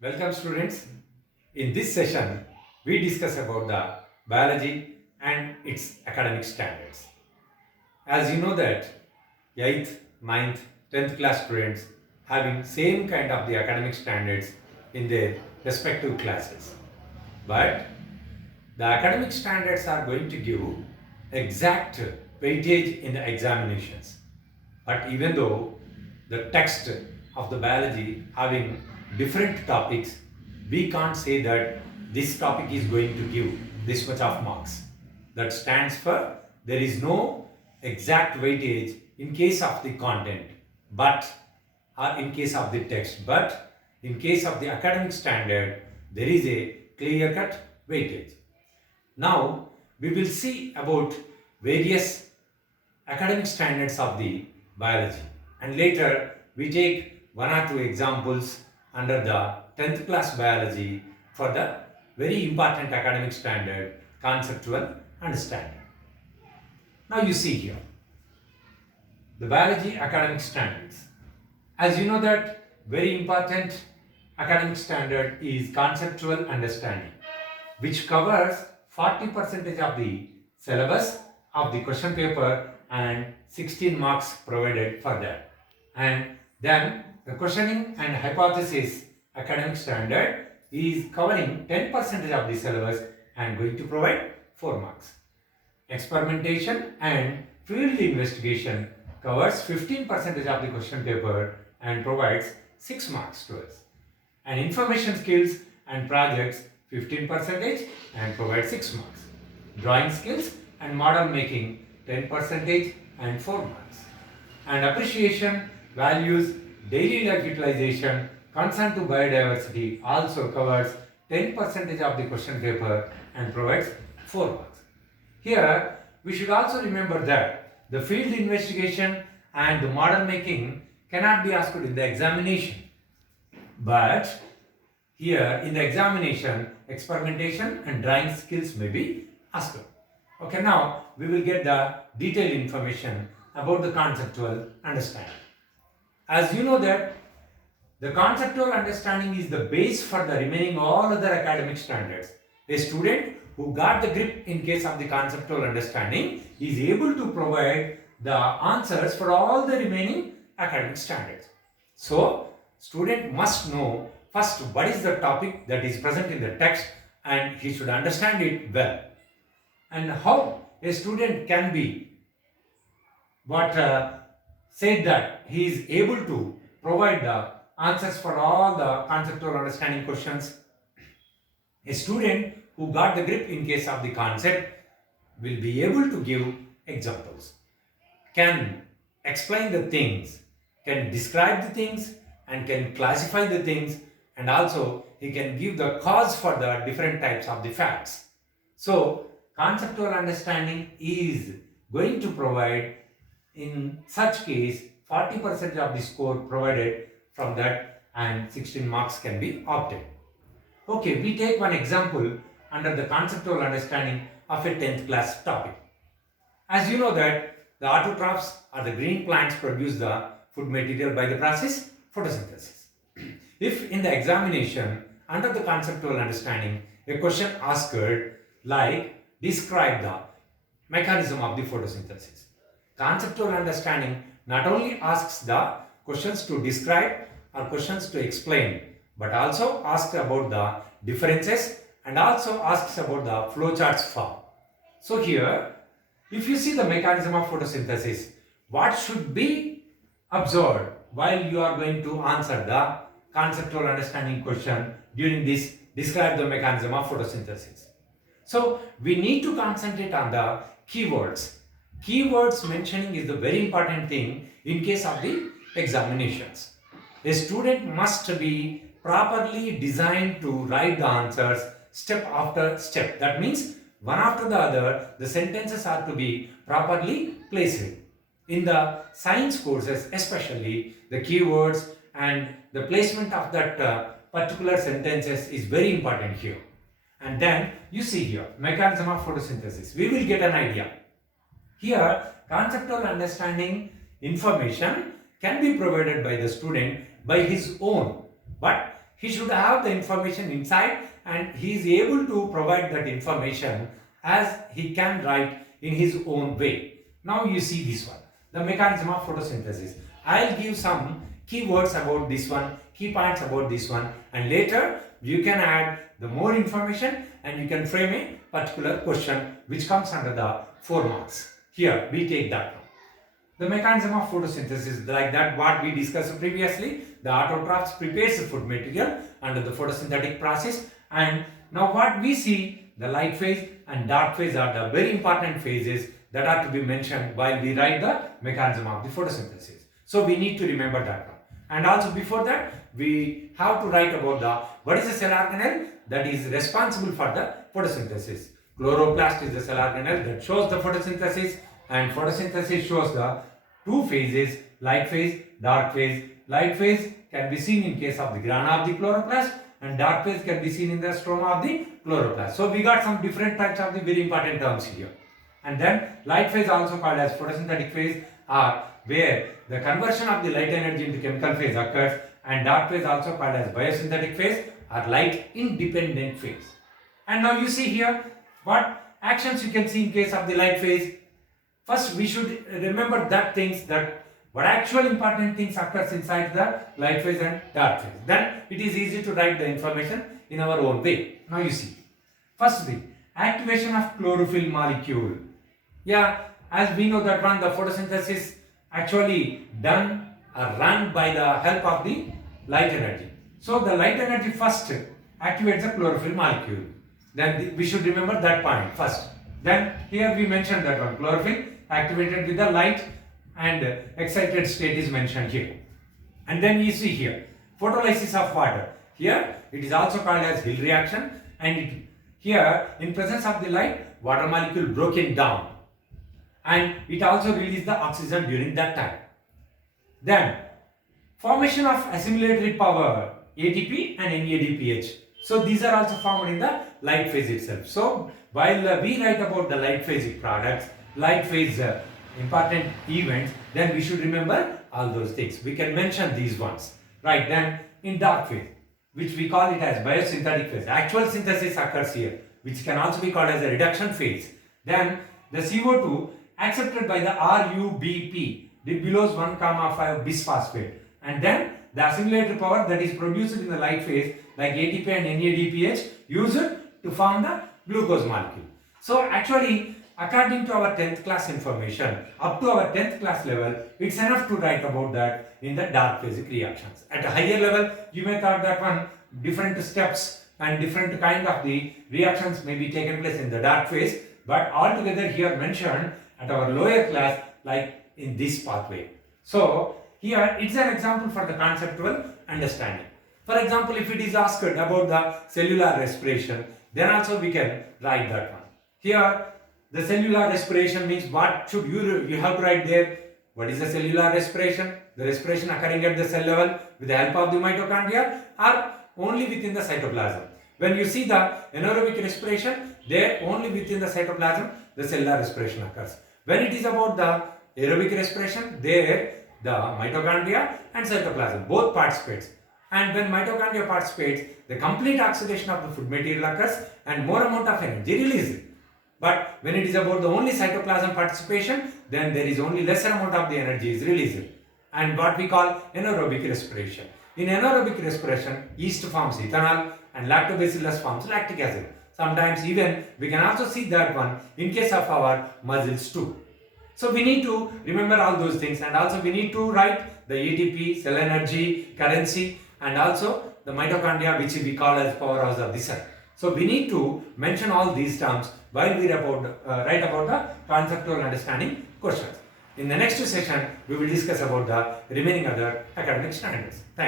Welcome students. In this session, we discuss about the biology and its academic standards. As you know that 8th, ninth, 10th class students having same kind of the academic standards in their respective classes. But the academic standards are going to give exact weightage in the examinations. But even though the text of the biology having different topics, we can't say that this topic is going to give this much of marks. That stands for there is no exact weightage in case of the content, but or in case of the text. But in case of the academic standard, there is a clear-cut weightage. Now we will see about various academic standards of the biology, and later we take one or two examples under the 10th class biology for the very important academic standard conceptual understanding. Now you see here the biology academic standards. As you know that very important academic standard is conceptual understanding, which covers 40% of the syllabus of the question paper and 16 marks provided for that. And then the questioning and hypothesis academic standard is covering 10% of the syllabus and going to provide 4 marks. Experimentation and field investigation covers 15% of the question paper and provides 6 marks to us. And information skills and projects 15% and provides 6 marks. Drawing skills and model making 10% and 4 marks. And appreciation, values, daily life utilization, concern to biodiversity also covers 10% of the question paper and provides 4 marks. Here, we should also remember that the field investigation and the model making cannot be asked in the examination. But here in the examination, experimentation and drawing skills may be asked. Okay, now we will get the detailed information about the conceptual understanding. As you know that the conceptual understanding is the base for the remaining all other academic standards. A student who got the grip in case of the conceptual understanding is able to provide the answers for all the remaining academic standards. So, student must know first what is the topic that is present in the text and he should understand it well. And how a student can be said that he is able to provide the answers for all the conceptual understanding questions. A student who got the grip in case of the concept will be able to give examples, can explain the things, can describe the things and can classify the things, and also he can give the cause for the different types of the facts. So conceptual understanding is going to provide in such case 40% of the score provided from that and 16 marks can be obtained. Okay, we take one example under the conceptual understanding of a 10th class topic. As you know that the autotrophs or the green plants produce the food material by the process photosynthesis. If in the examination under the conceptual understanding a question asked like describe the mechanism of the photosynthesis. Conceptual understanding not only asks the questions to describe or questions to explain, but also asks about the differences and also asks about the flowcharts form. So here, if you see the mechanism of photosynthesis, what should be observed while you are going to answer the conceptual understanding question during this describe the mechanism of photosynthesis. So we need to concentrate on the keywords. Keywords mentioning is the very important thing in case of the examinations. A student must be properly designed to write the answers step after step. That means one after the other, the sentences are to be properly placed. In the science courses, especially the keywords and the placement of that particular sentences is very important here. And then you see here, mechanism of photosynthesis. We will get an idea. Here, conceptual understanding information can be provided by the student by his own, but he should have the information inside and he is able to provide that information as he can write in his own way. Now you see this one, the mechanism of photosynthesis. I'll give some keywords about this one, key points about this one, and later you can add the more information and you can frame a particular question which comes under the 4 marks. Here we take that one. The mechanism of photosynthesis, like that what we discussed previously, the autotrophs prepares the food material under the photosynthetic process, and now what we see, the light phase and dark phase are the very important phases that are to be mentioned while we write the mechanism of the photosynthesis. So we need to remember that one. And also before that, we have to write about the what is the cell organelle that is responsible for the photosynthesis. Chloroplast is the cell organelle that shows the photosynthesis, and photosynthesis shows the 2 phases, light phase, dark phase. Light phase can be seen in case of the grana of the chloroplast, and dark phase can be seen in the stroma of the chloroplast. So we got some different types of the very important terms here. And then light phase, also called as photosynthetic phase, are where the conversion of the light energy into chemical phase occurs, and dark phase, also called as biosynthetic phase, are light independent phase. And now you see here what actions you can see in case of the light phase. First, we should remember that things that what actual important things occurs inside the light phase and dark phase. Then it is easy to write the information in our own way. Now you see. Firstly, activation of chlorophyll molecule. Yeah, as we know that one, the photosynthesis actually done or run by the help of the light energy. So the light energy first activates the chlorophyll molecule. Then we should remember that point first. Then here we mentioned that one, chlorophyll activated with the light and excited state is mentioned here. And then you see here, photolysis of water. Here it is also called as Hill reaction, and here in presence of the light, water molecule broken down, and it also releases the oxygen during that time. Then formation of assimilatory power, ATP and NADPH. So these are also formed in the light phase itself. So while we write about the light phase products, light phase important events, then we should remember all those things. We can mention these ones. Right, then in dark phase, which we call it as biosynthetic phase, actual synthesis occurs here, which can also be called as a reduction phase. Then the CO2 accepted by the RUBP, ribulose 1,5 bisphosphate, and then the assimilatory power that is produced in the light phase like ATP and NADPH used to form the glucose molecule. So actually, according to our 10th class information, up to our 10th class level, it's enough to write about that in the dark phasic reactions. At a higher level, you may thought that one, different steps and different kind of the reactions may be taken place in the dark phase, but altogether here mentioned at our lower class like in this pathway. So here it's an example for the conceptual understanding. For example, if it is asked about the cellular respiration, then also we can write that one. Here the cellular respiration means what should you have to write there. What is the cellular respiration? The respiration occurring at the cell level with the help of the mitochondria or only within the cytoplasm. When you see the anaerobic respiration, there only within the cytoplasm the cellular respiration occurs. When it is about the aerobic respiration, there the mitochondria and cytoplasm both participates. And when mitochondria participates, the complete oxidation of the food material occurs and more amount of energy released. But when it is about the only cytoplasm participation, then there is only lesser amount of the energy is released, and what we call anaerobic respiration. In anaerobic respiration, yeast forms ethanol and lactobacillus forms lactic acid. Sometimes even we can also see that one in case of our muscles too. So we need to remember all those things, and also we need to write the ATP, cell energy, currency, and also the mitochondria, which we call as powerhouse of the cell. So we need to mention all these terms while we write about the conceptual understanding questions. In the next session, we will discuss about the remaining other academic standards. Thank you.